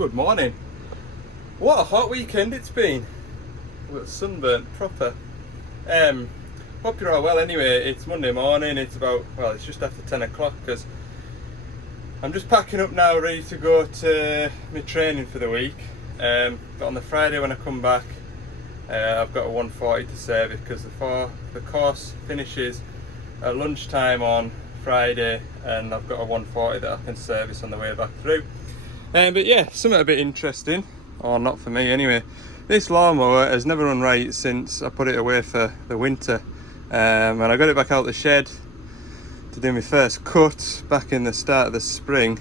Good morning. What a hot weekend it's been. We've got sunburnt proper. Hope you're all well anyway. It's Monday morning, it's just after 10 o'clock because I'm just packing up now, ready to go to my training for the week. But on the Friday when I come back, I've got a 140 to service because the course finishes at lunchtime on Friday, and I've got a 140 that I can service on the way back through. But yeah, something a bit interesting, or not for me anyway. This lawnmower has never run right since I put it away for the winter, and I got it back out the shed to do my first cut back in the start of the spring.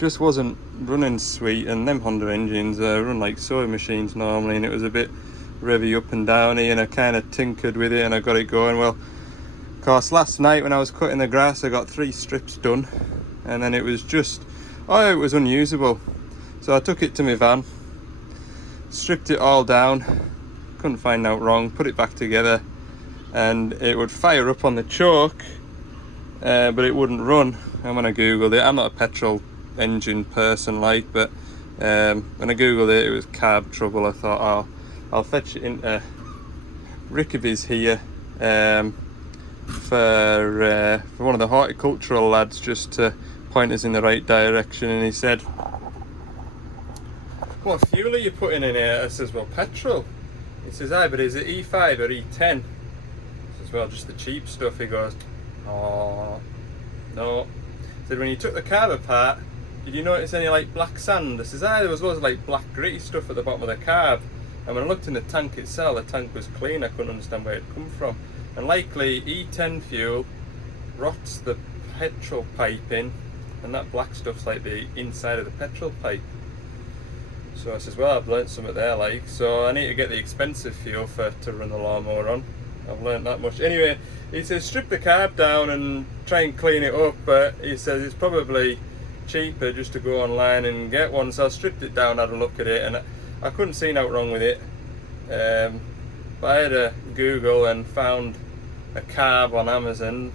Just wasn't running sweet, and them Honda engines run like sewing machines normally, and it was a bit revvy up and downy, and I kind of tinkered with it and I got it going. Well, of course, last night when I was cutting the grass, I got 3 strips done, and then it was unusable. So I took it to my van, stripped it all down, couldn't find out wrong, put it back together, and it would fire up on the choke, but it wouldn't run. And when I googled it, I'm not a petrol engine person but when I googled it, it was carb trouble. I thought, oh, I'll fetch it into Rickaby's here for one of the horticultural lads just to point us in the right direction. And he said, "What fuel are you putting in here?" I says, "Well, petrol." He says, "Aye, but is it E5 or E10? I says, "Well, just the cheap stuff." He goes, "Oh, no." He said, "When you took the carb apart, did you notice any like black sand?" I says, "Aye, there was loads of like black gritty stuff at the bottom of the carb." And when I looked in the tank itself, the tank was clean. I couldn't understand where it come from. And likely E10 fuel rots the petrol piping, and that black stuff's like the inside of the petrol pipe. So I says, "Well, I've learnt something there, so I need to get the expensive fuel to run the lawnmower on." I've learnt that much. Anyway, he says strip the carb down and try and clean it up, but he says it's probably cheaper just to go online and get one. So I stripped it down, had a look at it, and I couldn't see nothing wrong with it. But I had a Google and found a carb on Amazon.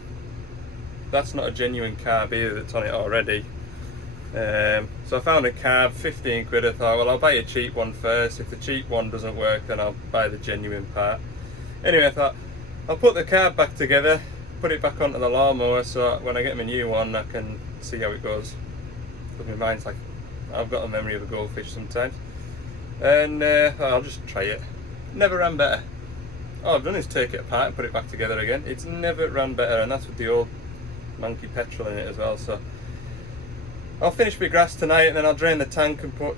That's not a genuine carb either, that's on it already. So I found a carb, 15 quid. I thought, well, I'll buy a cheap one first. If the cheap one doesn't work, then I'll buy the genuine part. Anyway, I thought I'll put the carb back together, put it back onto the lawnmower, so when I get my new one I can see how it goes. But my mind's like, I've got a memory of a goldfish sometimes. And I'll just try it. Never ran better. All I've done is take it apart and put it back together again. It's never ran better, and that's with the old monkey petrol in it as well. So I'll finish my grass tonight, and then I'll drain the tank and put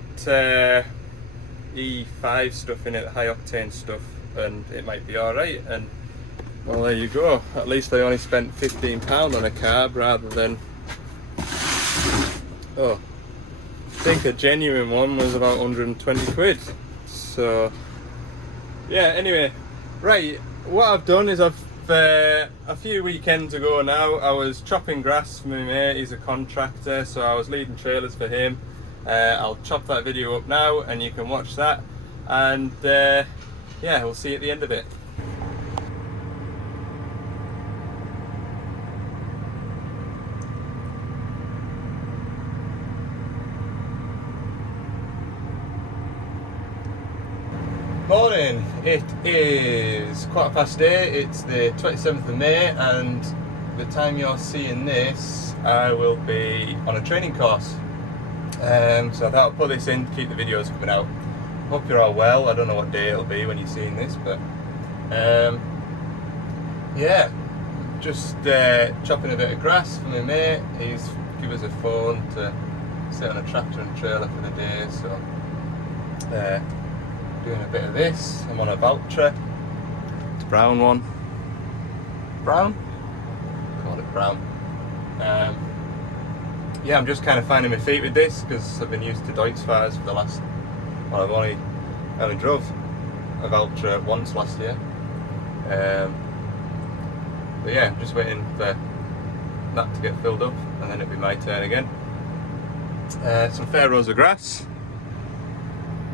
E5 stuff in it, high octane stuff, and it might be alright. And well, there you go. At least I only spent £15 on a carb rather than, I think a genuine one was about 120 quid. So yeah, anyway, right, what I've done is a few weekends ago now, I was chopping grass for my mate. He's a contractor, so I was leading trailers for him. I'll chop that video up now and you can watch that, and yeah, we'll see you at the end of it. Morning, it is 8:15, it's the 27th of May, and by the time you're seeing this, I will be on a training course. So I thought I'll put this in to keep the videos coming out. Hope you're all well. I don't know what day it'll be when you're seeing this, but yeah, just chopping a bit of grass for my mate. He's given us a phone to sit on a tractor and trailer for the day, so doing a bit of this. I'm on a Valtra. It's a brown one. Brown? Call it brown. Yeah, I'm just kind of finding my feet with this because I've been used to Deutz-Fahrers for the last, well, I only drove a Valtra once last year. But yeah, I'm just waiting for that to get filled up and then it'll be my turn again. Some fair rows of grass.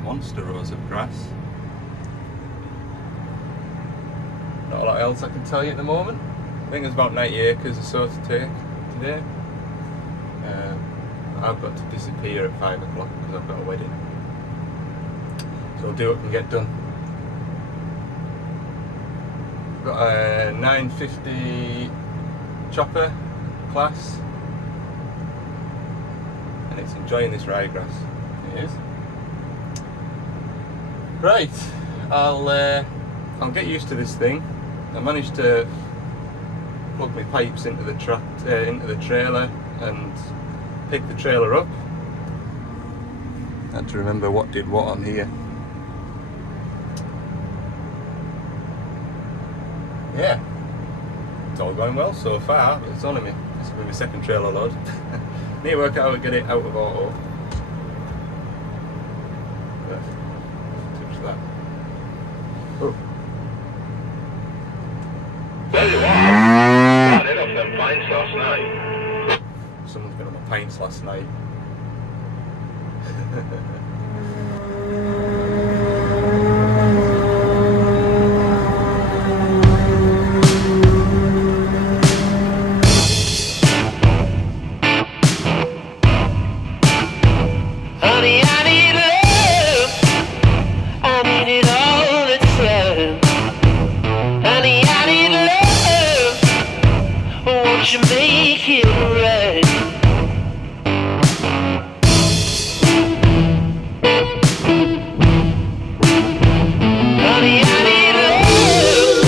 Monster rows of grass. Not a lot else I can tell you at the moment. I think there's about 90 acres or so to take today. I've got to disappear at 5 o'clock because I've got a wedding. So I'll do what I can get done. Got a 950 chopper, Claas, and it's enjoying this ryegrass. It is. Right, I'll get used to this thing. I managed to plug my pipes into the trailer and pick the trailer up. I had to remember what did what on here. Yeah, it's all going well so far, but it's only this will be my second trailer load. Need to work out how to get it out of auto. Touch that. Oh. There you are. Started off them pints last night. Someone's been on the pints last night. Honey, I need love. I need it all the time. Honey, I need love. Won't you make it right? Honey, I need love.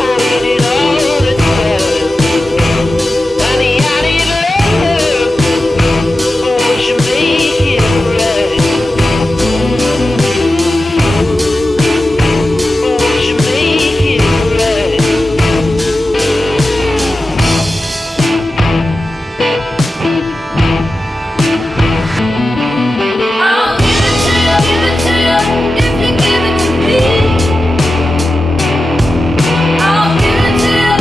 I need it all the time. Honey, I need love. Won't you make it right? Won't you make it right? I'll give it to you if you give it to me. I'll give it to you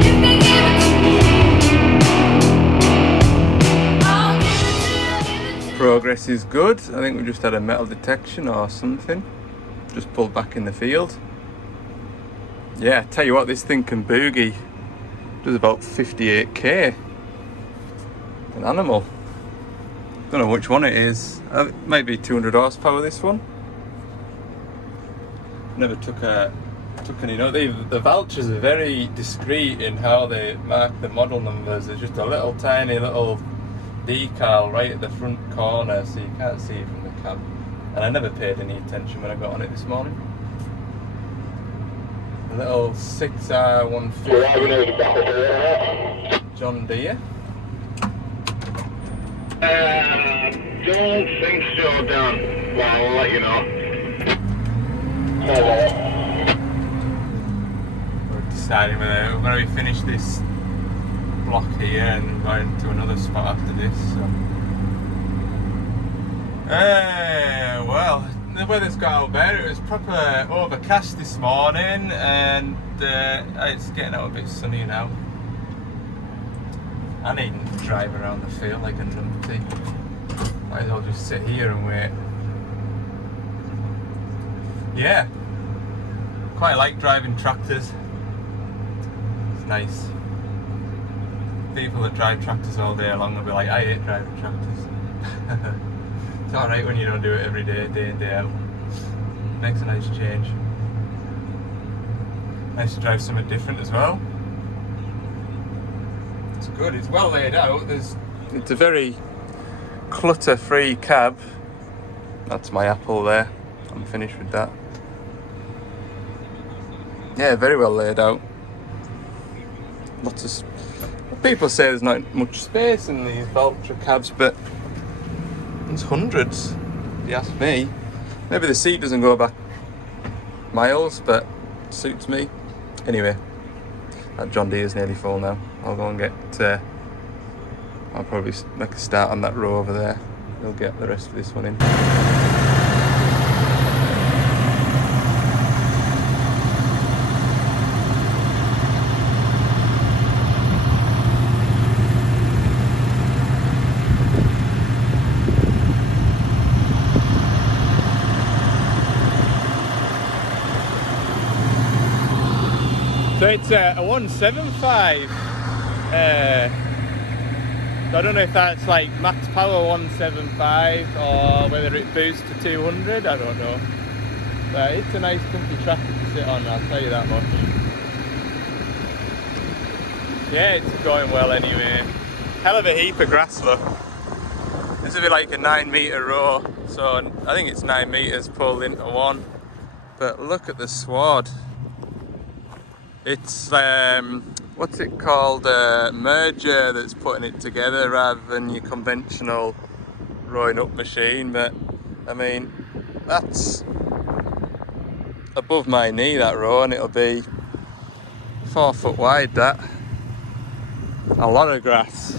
if you give it to me. I'll give it to you. Progress is good. I think we just had a metal detection or something. Just pulled back in the field. Yeah, tell you what, this thing can boogie. Does about 58k. An animal. Don't know which one it is. Maybe 200 horsepower this one. Never took any note. The Valtras are very discreet in how they mark the model numbers. There's just a little tiny little decal right at the front corner, so you can't see it from the cab. And I never paid any attention when I got on it this morning. A little 6R150 John Deere. Don't think so, Dan. Well, I'll let you know. We're deciding whether we're going to finish this block here and go into another spot after this. So. Well, the weather's got out better. It was proper overcast this morning, and it's getting out a bit sunny now. I needn't drive around the field like a numpty. Might as well just sit here and wait. Yeah, quite like driving tractors. It's nice. People that drive tractors all day long will be like, I hate driving tractors. It's alright when you don't do it every day, day in, day out. Makes a nice change. Nice to drive something different as well. It's good, it's well laid out. It's a very clutter-free cab. That's my apple there. I'm finished with that. Yeah, very well laid out. Lots of people say there's not much space in these Valtra cabs, but there's hundreds, if you ask me. Maybe the seat doesn't go back miles, but it suits me. Anyway, that John Deere's nearly full now. I'll go and get, I'll probably make a start on that row over there. We'll get the rest of this one in. So it's a 175 So I don't know if that's like max power 175 or whether it boosts to 200, I don't know. But it's a nice comfy tractor to sit on, I'll tell you that much. Yeah, it's going well anyway. Hell of a heap of grass, look. This will be like a 9-metre row, so I think it's 9 metres pulled into one. But look at the sward. It's, what's it called, merger that's putting it together rather than your conventional rowing up machine. But I mean, that's above my knee, that row, and it'll be 4 foot wide, that. A lot of grass.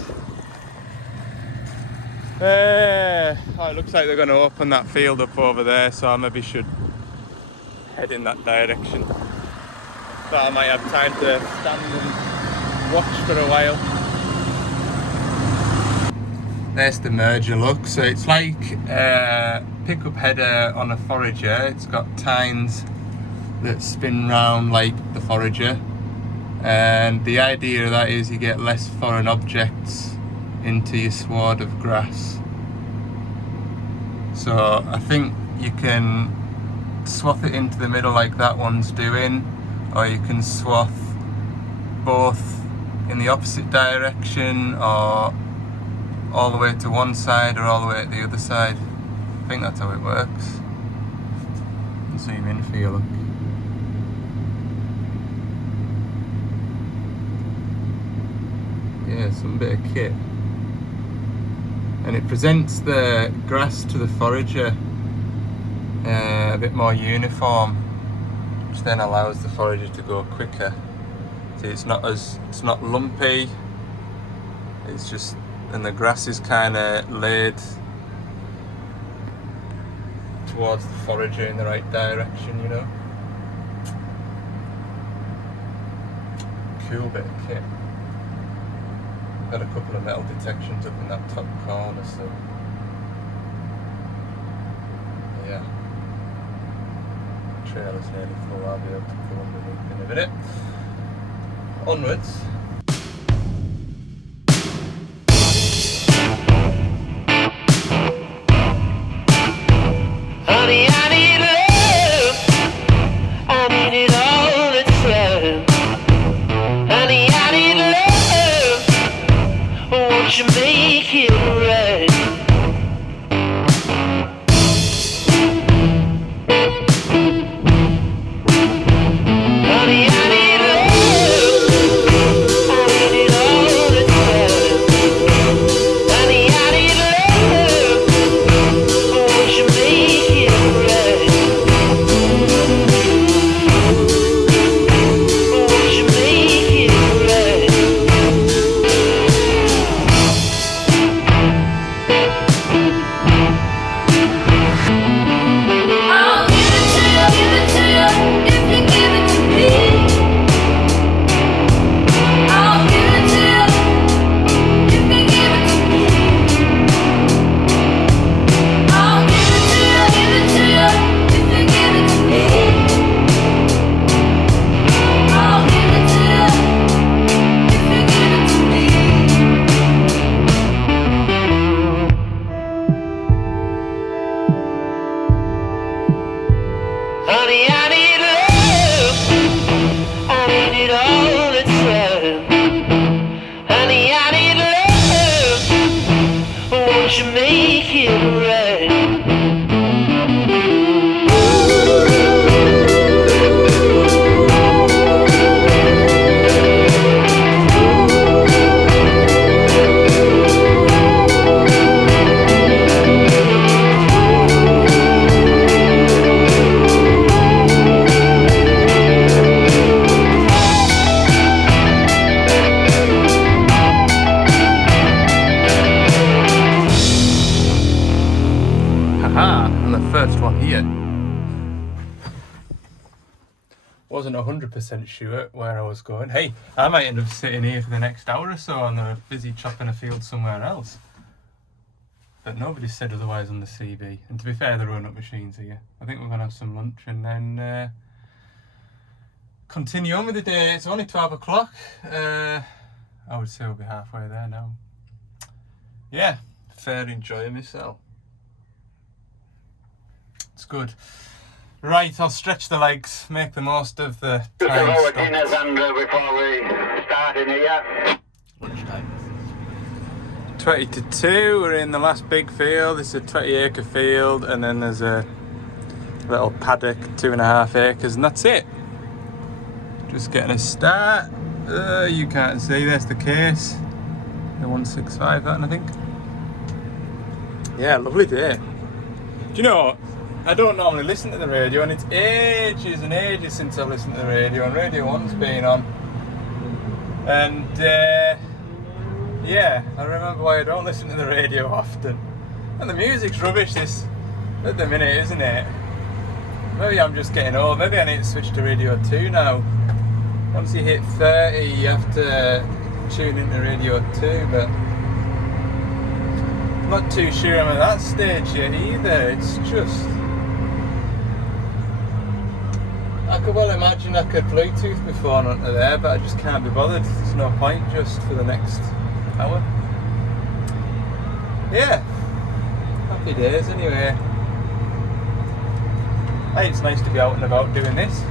Oh, it looks like they're going to open that field up over there, so I maybe should head in that direction. Thought I might have time to stand and watch for a while. There's the merger, look. So it's like a pickup header on a forager. It's got tines that spin round like the forager. And the idea of that is you get less foreign objects into your sward of grass. So I think you can swath it into the middle like that one's doing, or you can swath both in the opposite direction, or all the way to one side or all the way to the other side. I think that's how it works. Zoom in for you, look. Yeah, some bit of kit. And it presents the grass to the forager a bit more uniform, which then allows the forager to go quicker. See, it's not lumpy. It's just, and the grass is kind of laid towards the forager in the right direction, you know. Cool bit of kit. Got a couple of metal detections up in that top corner, so yeah. Trailer's nearly full, I'll be able to pull underneath in a minute. Onwards. Honey, I need love. I need it all the time. Honey, I need love. Won't you make it right? Honey, I need love. I need it all the time. Honey, I need love. Won't you make it right? Won't you make it right? I'll give it to you if you give it to me. I'll give it to you if you give it to me. I'll give it to you if you give it to me. I'll give it to you if you give it to me. Honey, I need love. I need it all the time. Honey, I need love. Won't you make it right? Haha, and the first one here. Wasn't 100% sure where I was going. Hey, I might end up sitting here for the next hour or so and they're busy chopping a field somewhere else. But nobody said otherwise on the CB. And to be fair, they're running up machines here. I think we're going to have some lunch and then continue on with the day. It's only 12 o'clock. I would say we'll be halfway there now. yeah, fair enjoying myself. It's good. Right, I'll stretch the legs, make the most of the time stopped. Before we start in here. Lunchtime. 20 to 2, we're in the last big field. This is a 20-acre field, and then there's a little paddock, 2.5 acres, and that's it. Just getting a start. You can't see, there's the case. The 165, that, I think. Yeah, lovely day. Do you know what? I don't normally listen to the radio, and it's ages and ages since I've listened to the radio, and Radio 1's been on. And yeah, I remember why I don't listen to the radio often. And the music's rubbish this at the minute, isn't it? Maybe I'm just getting old. Maybe I need to switch to Radio 2 now. Once you hit 30, you have to tune into Radio 2, but I'm not too sure I'm at that stage yet either. It's just... I could well imagine I could Bluetooth my phone onto there, but I just can't be bothered. There's no point just for the next hour. Yeah, happy days anyway. Hey, it's nice to be out and about doing this.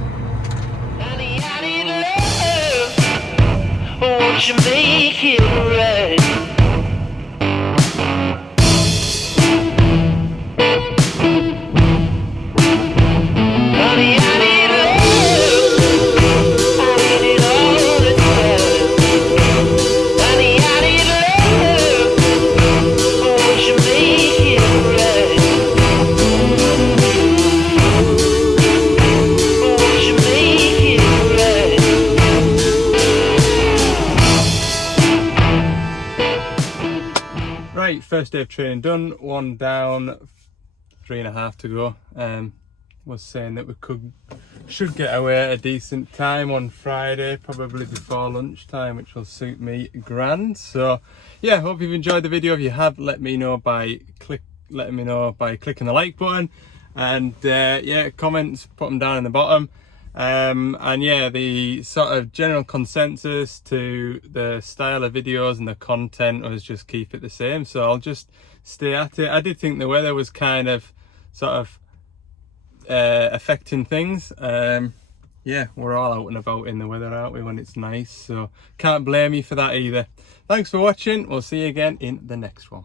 Honey, I need love. Won't you make it right? Honey, I need love. I need it all the time. Honey, I need love. Won't you make it right? Won't you make it right? Right, first day of training done, 1 down, 3.5 to go. Was saying that we should get away at a decent time on Friday, probably before lunchtime, which will suit me grand. So yeah, hope you've enjoyed the video. If you have, let me know by clicking the like button, and yeah, comments, put them down in the bottom. And yeah, the sort of general consensus to the style of videos and the content was just keep it the same, so I'll just stay at it. I did think the weather was kind of sort of affecting things. Yeah, we're all out and about in the weather, aren't we, when it's nice, so can't blame you for that either. Thanks for watching. We'll see you again in the next one.